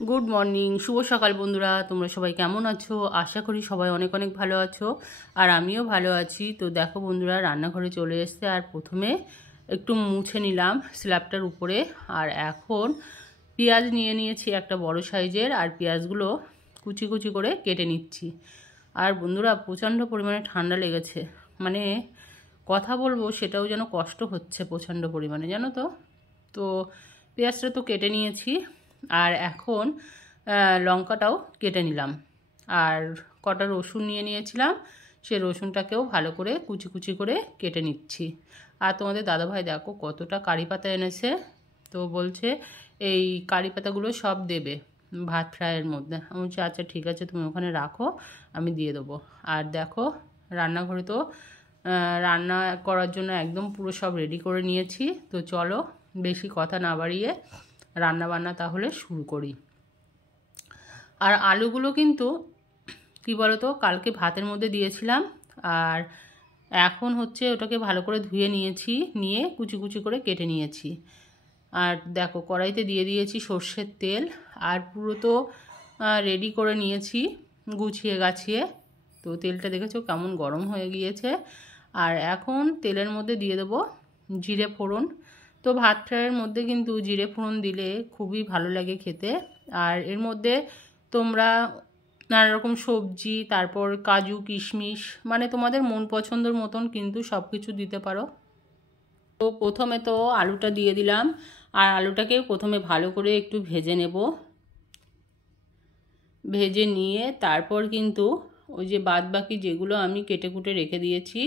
Good morning, শুভ সকাল বন্ধুরা। তোমরা সবাই কেমন আছো? আশা করি সবাই অনেক অনেক ভালো আছো, আর আমিও ভালো আছি। তো দেখো বন্ধুরা, রান্নাঘরে চলে এসছে, আর প্রথমে একটু মুছে নিলাম স্ল্যাবটার উপরে। আর এখন পেঁয়াজ নিয়ে নিয়েছি একটা বড় সাইজের, আর পেঁয়াজগুলো কুচি কুচি করে কেটে নিচ্ছি। আর বন্ধুরা, প্রচণ্ড পরিমাণে ঠান্ডা লেগেছে, মানে কথা বলবো সেটাও যেন কষ্ট হচ্ছে প্রচণ্ড পরিমাণে, জানো তো। তো পেঁয়াজটা তো কেটে নিয়েছি, আর এখন লঙ্কাটাও কেটে নিলাম, আর কটা রসুন নিয়ে নিয়েছিলাম, সেই রসুনটাকেও ভালো করে কুচি কুচি করে কেটে নিচ্ছি। আর তোমাদের দাদাভাই দেখো কতটা কারি পাতা এনেছে, তো বলছে এই কারি পাতাগুলো সব দেবে ভাত ফ্রাইয়ের মধ্যে। আমি বলছি আচ্ছা ঠিক আছে, তুমি ওখানে রাখো, আমি দিয়ে দেবো। আর দেখো রান্নাঘরে তো রান্না করার জন্য একদম পুরো সব রেডি করে নিয়েছি। তো চলো বেশি কথা না বাড়িয়ে রান্না বান্না তাহলে শুরু করি। আর আলুগুলো কিন্তু কি বলতো, কালকে ভাতের মধ্যে দিয়েছিলাম, আর এখন হচ্ছে ওটাকে ভালো করে ধুয়ে নিয়েছি, নিয়ে কুচি কুচি করে কেটে নিয়েছি। আর দেখো কড়াইতে দিয়ে দিয়েছি সর্ষের তেল, আর পুরো তো রেডি করে নিয়েছি গুছিয়ে গাছিয়ে। তো তেলটা দেখেছো কেমন গরম হয়ে গিয়েছে। আর এখন তেলের মধ্যে দিয়ে দেবো জিরে ফোড়ন। তো ভাত ফ্রাইয়ের মধ্যে কিন্তু জিরে ফোড়ন দিলে খুবই ভালো লাগে খেতে। আর এর মধ্যে তোমরা নানা রকম সবজি, তারপর কাজু কিশমিশ, মানে তোমাদের মন পছন্দের মতন কিন্তু সব কিছু দিতে পারো। তো প্রথমে তো আলুটা দিয়ে দিলাম, আর আলুটাকে প্রথমে ভালো করে একটু ভেজে নেব। ভেজে নিয়ে তারপর কিন্তু ওই যে বাদ বাকি যেগুলো আমি কেটে কুটে রেখে দিয়েছি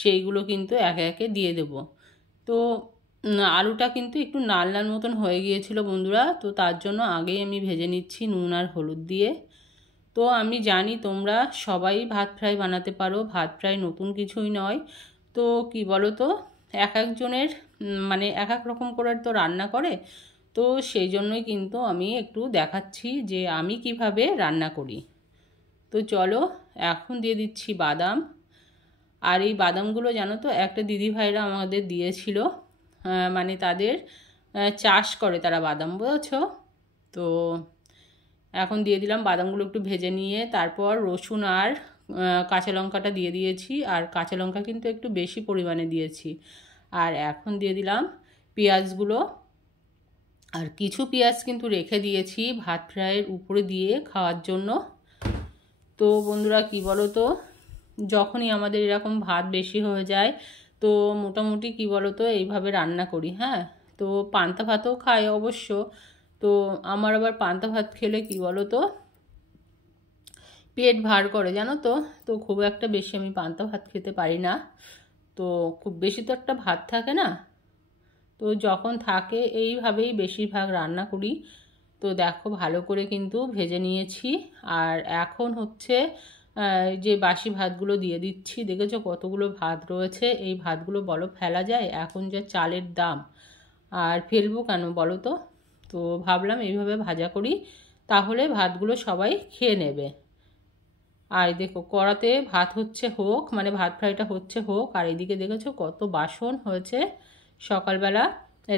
সেইগুলো কিন্তু একে একে দিয়ে দেব। তো আলুটা কিন্তু একটু লাল লাল মতন হয়ে গিয়েছিল বন্ধুরা, তো তার জন্য আগেই আমি ভেজে নিচ্ছি নুন আর হলুদ দিয়ে। তো আমি জানি তোমরা সবাই ভাত ফ্রাই বানাতে পারো, ভাত ফ্রাই নতুন কিছুই নয়। তো কি বলো তো, এক একজনের মানে এক এক রকম করে তো রান্না করে, তো সেই জন্যই কিন্তু আমি একটু দেখাচ্ছি যে আমি কিভাবে রান্না করি। তো চলো এখন দিয়ে দিচ্ছি বাদাম। আর এই বাদামগুলো জানো তো একটা দিদিভাইরা আমাদের দিয়েছিল, মানে তাদের চাষ করে তারা বাদাম, বুঝেছো। তো এখন দিয়ে দিলাম বাদামগুলো একটু ভেজে নিয়ে, তারপর রসুন আর কাঁচা লঙ্কাটা দিয়ে দিয়েছি, আর কাঁচা লঙ্কা কিন্তু একটু বেশি পরিমাণে দিয়েছি। আর এখন দিয়ে দিলাম পেঁয়াজগুলো, আর কিছু পেঁয়াজ কিন্তু রেখে দিয়েছি ভাত ফ্রাইয়ের উপরে দিয়ে খাওয়ার জন্য। তো বন্ধুরা কি বলো তো, যখনই আমাদের এরকম ভাত বেশি হয়ে যায়, তো মোটামুটি কি বলো তো এইভাবে রান্না করি। হ্যাঁ, তো পান্তা ভাতও খাই অবশ্য। তো আমার আবার পান্তা ভাত খেলে কি বলো তো পেট ভার করে, জানো তো। তো খুব একটা বেশি আমি পান্তা ভাত খেতে পারি না, তো খুব বেশি তো একটা ভাত থাকে না। তো যখন থাকে এইভাবেই বেশিরভাগ রান্না করি। তো দেখো ভালো করে কিন্তু ভেজে নিয়েছি, আর এখন হচ্ছে যে বাসি ভাতগুলো দিয়ে দিচ্ছি। দেখেছো কতগুলো ভাত রয়েছে, এই ভাতগুলো বলো ফেলা যায়? এখন যে চালের দাম, আর ফেলবো কেন বলো তো। তো ভাবলাম এইভাবে ভাজা করি, তাহলে ভাতগুলো সবাই খেয়ে নেবে। আর দেখো কড়াতে ভাত হচ্ছে হোক, মানে ভাত ফ্রাইটা হচ্ছে হোক, আর এদিকে দেখেছো কত বাসন হয়েছে সকালবেলা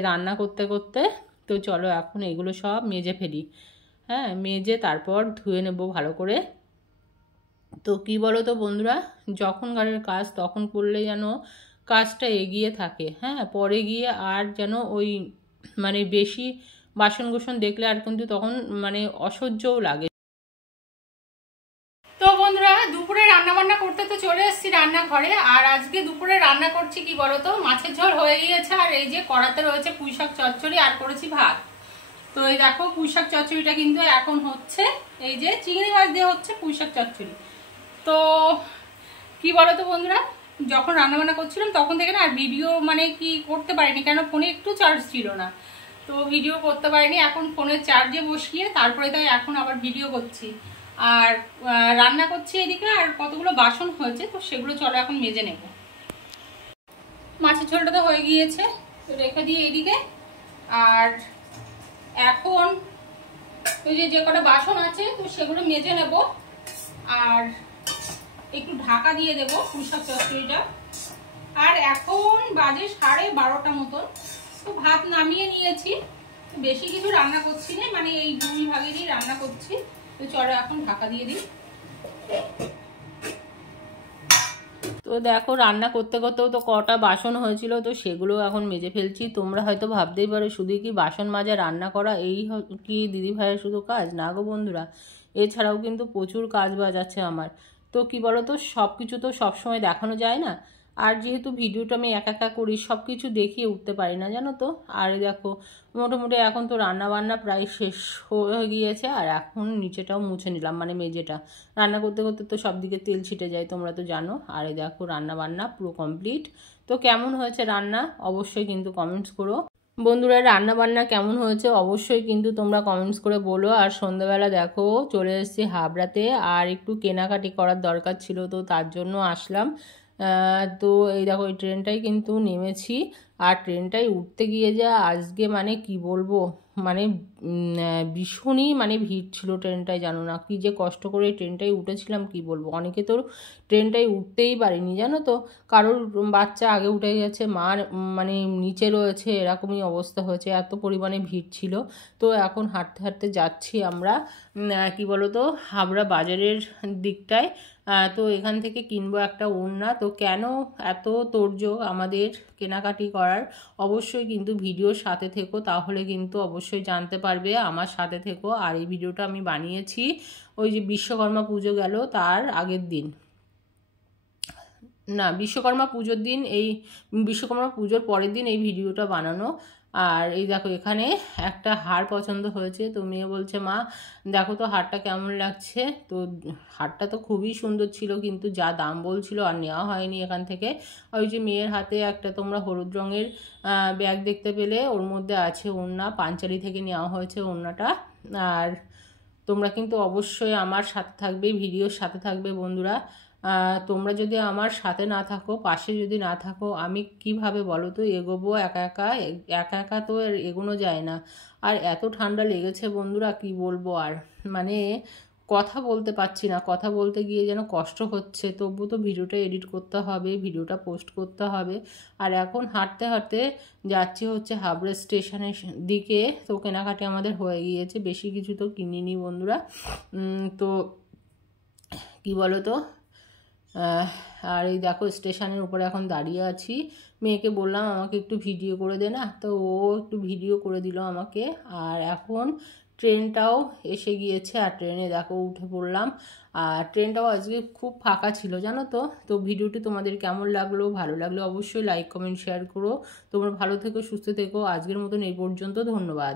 রান্না করতে করতে। তো চলো এখন এগুলো সব মেজে ফেলি। হ্যাঁ, মেজে তারপর ধুয়ে নেব ভালো করে। তো কি বলো তো বন্ধুরা, যখন ঘরের কাজ তখন করলে যেন কাজটা এগিয়ে থাকে। হ্যাঁ, পরে গিয়ে আর যেন ওই মানে বেশি বাসন কোসন দেখলে আর কিন্তু তখন মানে অসহ্যও লাগে। তো বন্ধুরা, দুপুরে রান্না বান্না করতে তো চলে এসেছি রান্নাঘরে। আর আজকে দুপুরে রান্না করছি কি বলতো, মাছের ঝোল হয়ে গিয়েছে, আর এই যে কড়াতে রয়েছে পুঁইশাক চচ্চড়ি, আর করেছি ভাত। তো এই দেখো পুঁইশাক চচ্চড়িটা কিন্তু এখন হচ্ছে, এই যে চিংড়ি মাছ দিয়ে হচ্ছে পুঁইশাক চচ্চড়ি। তো কি বলতো বন্ধুরা, যখন রান্না বান্না করছিলাম তখন থেকে না আর ভিডিও মানে কি করতে পারিনি, কেন ফোনে একটু চার্জ ছিল না, তো ভিডিও করতে পারিনি। এখন ফোনের চার্জে বসিয়ে তারপরে তাই এখন আবার ভিডিও করছি, আর রান্না করছি এদিকে। আর কতগুলো বাসন হয়েছে, তো সেগুলো চলো এখন মেজে নেব। মাছের ঝোলটা তো হয়ে গিয়েছে, তো রেখে দিয়ে এইদিকে। আর এখন ওই যে কটা বাসন আছে তো সেগুলো মেজে নেব, আর একটু ঢাকা দিয়ে দেবো পুঁইশাক চচ্চড়িটা। আর এখন বাজে 12:30 মতন। তো ভাত নামিয়ে নিয়েছি, বেশি কিছু রান্না করছি না, মানে এই 2 ভাগেরই করছি। তো চলো এখন ঢাকা দিয়ে দিই। তো দেখো রান্না করতে করতেও তো কটা বাসন হয়েছিল, তো সেগুলো এখন মেজে ফেলছি। তোমরা হয়তো ভাবতেই পারো শুধু কি বাসন মাজা রান্না করা এই কি দিদি ভাইয়ের শুধু কাজ? না গো বন্ধুরা, এছাড়াও কিন্তু প্রচুর কাজ বাজ আছে আমার। তো কি বলো তো, সব কিছু তো সবসময় দেখানো যায় না, আর যেহেতু ভিডিওটা আমি একা একা করি সব কিছু দেখিয়ে উঠতে পারি না জানো তো। আর দেখো মোটামুটি এখন তো রান্না বান্না প্রায় শেষ হয়ে গিয়েছে, আর এখন নিচেটাও মুছে নিলাম, মানে মেঝেটা। রান্না করতে করতে তো সব দিকে তেল ছিটে যায় তোমরা তো জানো। আর এই দেখো রান্না বান্না পুরো কমপ্লিট। তো কেমন হয়েছে রান্না অবশ্যই কিন্তু কমেন্টস করো বন্ধুরা। রান্না বান্না কেমন হয়েছে অবশ্যই কিন্তু তোমরা কমেন্টস করে বলো। আর সন্ধ্যাবেলা দেখো চলে এসেছি হাবড়াতে, আর একটু কেনাকাটি করার দরকার ছিল, তো তার জন্য আসলাম। তো এই দেখো এই ট্রেনটাই কিন্তু নেমেছি। আর ট্রেনটাই উঠতে গিয়ে যা আজকে মানে কি বলবো, মানে ভীষণই মানে ভিড় ছিল ট্রেনটায়, জানো না কি যে কষ্ট করে ট্রেনটায় উঠেছিলাম কি বলবো। অনেকে তো ট্রেনটায় উঠতেই পারেনি জানো তো, কারোর বাচ্চা আগে উঠে গেছে, মা মানে নিচে রয়েছে, এরকমই অবস্থা হয়েছে, এত পরিমাণে ভিড় ছিল। তো এখন হাঁটতে হাঁটতে যাচ্ছি আমরা কি বলো তো হাবড়া বাজারের দিকটায়। তো এখান থেকে কিনবো একটা ওড়না। তো কেন এত তোড়জোড় আমাদের কেনাকাটি করার, অবশ্যই কিন্তু ভিডিওর সাথে থেকো, তাহলে কিন্তু অবশ্যই জানতে পারবে। আমার সাথে থেকো। আর এই ভিডিওটা আমি বানিয়েছি ওই যে বিশ্বকর্মা পুজো গেল তার আগের দিন, না বিশ্বকর্মা পুজোর দিন, এই বিশ্বকর্মা পুজোর পরের দিন এই ভিডিওটা বানানো। আর এই দেখো এখানে একটা হার পছন্দ হয়েছে, তো মেয়ে বলছে মা দেখো তো হারটা কেমন লাগছে। তো হারটা তো খুবই সুন্দর ছিল, কিন্তু যা দাম বলছিল আর নেওয়া হয়নি এখান থেকে। ওই যে মেয়ের হাতে একটা তোমরা হলুদ রঙের ব্যাগ দেখতে পেলে, ওর মধ্যে আছে ওড়না, পাঞ্চালি থেকে নেওয়া হয়েছে ওড়নাটা। আর তোমরা কিন্তু অবশ্যই আমার সাথে থাকবে, ভিডিওর সাথে থাকবে বন্ধুরা। তোমরা যদি আমার সাথে না থাকো, পাশে যদি না থাকো, আমি কিভাবে বলো তো এগোবো? একা একা একা একা তো এগোনো যায় না। আর এত ঠান্ডা লেগেছে বন্ধুরা কি বলবো, আর মানে কথা বলতে পারছি না, কথা বলতে গিয়ে যেন কষ্ট হচ্ছে। তবু তো ভিডিওটা এডিট করতে হবে, ভিডিওটা পোস্ট করতে হবে। আর এখন হাঁটতে হাঁটতে যাচ্ছি হচ্ছে হাবড়া স্টেশনের দিকে। তো কেনাকাটি আমাদের হয়ে গিয়েছে, বেশি কিছু তো কিনিনি বন্ধুরা। তো কি বলো তো, আর এই দেখো স্টেশনের উপরে এখন দাঁড়িয়ে আছি। মেয়েকে বললাম আমাকে একটু ভিডিও করে দে না, তো ও একটু ভিডিও করে দিল আমাকে। আর এখন ট্রেনটাও এসে গিয়েছে, আর ট্রেনে দেখো উঠে পড়লাম। আর ট্রেনটাও আজকে খুব ফাঁকা ছিল জানো তো। তো ভিডিওটি তোমাদের কেমন লাগলো, ভালো লাগলে অবশ্যই লাইক কমেন্ট শেয়ার করো। তোমরা ভালো থেকো, সুস্থ থেকো। আজকের মতন এই পর্যন্ত, ধন্যবাদ।